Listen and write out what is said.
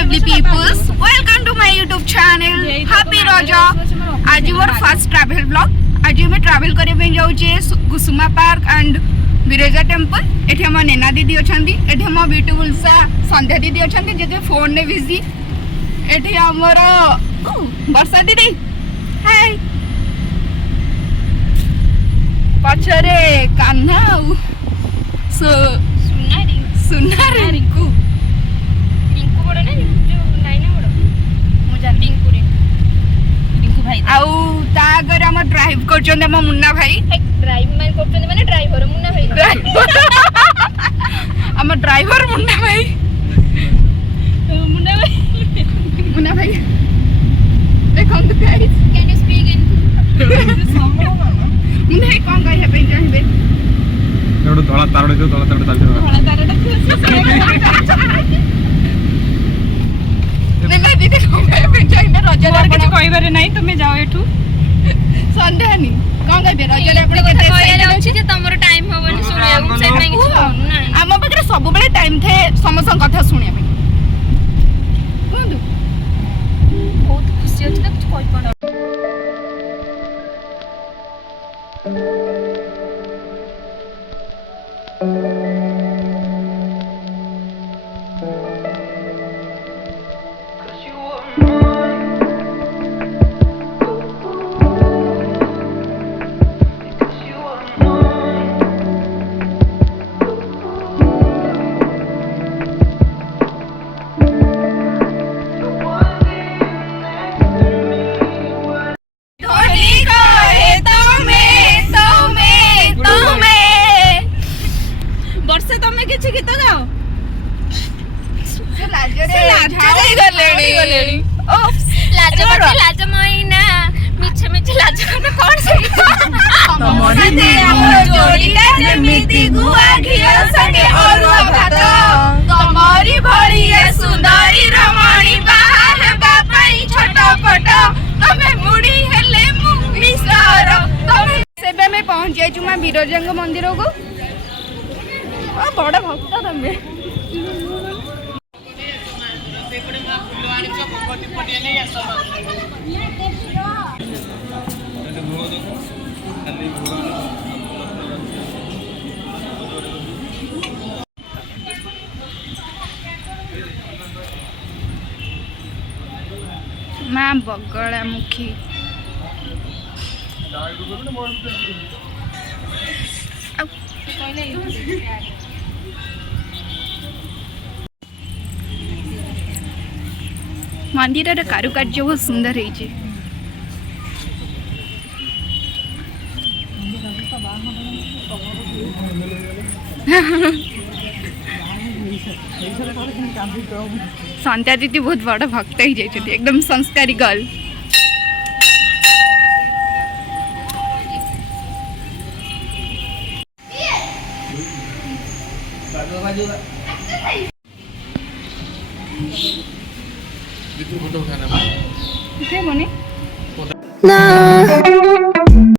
lovely peoples, welcome to my YouTube channel. Happy Raja. आज more first travel blog. आज मैं travel करने पे जाऊँ कुसुमा पार्क एंड बिरजा टेम्पल। एठी हम नैना दीदी अछंती, एठी हम ब्यूटीफुल सा संध्या दीदी अछंती जे फोन ने बिजी। एठी हमर वर्षा दीदी हाय। पछरे कान्हा सुना रिंकू बड़ ना नाइना बड़ मुझा रिंकू भाई आउ ता अगर हम ड्राइव करछन हम मुन्ना भाई ड्राइव मान करछन माने ड्राइवर मुन्ना भाई हम ड्राइवर मुन्ना भाई देखो तो guys can you speak in Munna कोन गाय पे जाइबे एडो धोला तारडे जो धोला तारडे चलते धोला तारडे नैना दीदी कोन गाय पे जाइबे रजरे आपण कहबारे नाही तुमे जाओ एठू संध्या नी कोन गायबे रजरे आपण केते कहले अछि जे तमरो टाइम होबनी सुनिया से नहीं हम बकरे सब बेले टाइम थे समस्त कथा सुनिया पे कोन बहुत खुशी अछि त कुछ कहि पड़ पहुंच जाए बिरजा मंदिर को बड़ भक्त तमें माँ बगड़ा मुखी मंदिर कारुकार्य बहुत सुंदर है। संध्या दीदी बहुत बड़ा भक्त ही जाइछथि एकदम संस्कारी गर्ल। फोटो उठाना है बने ना।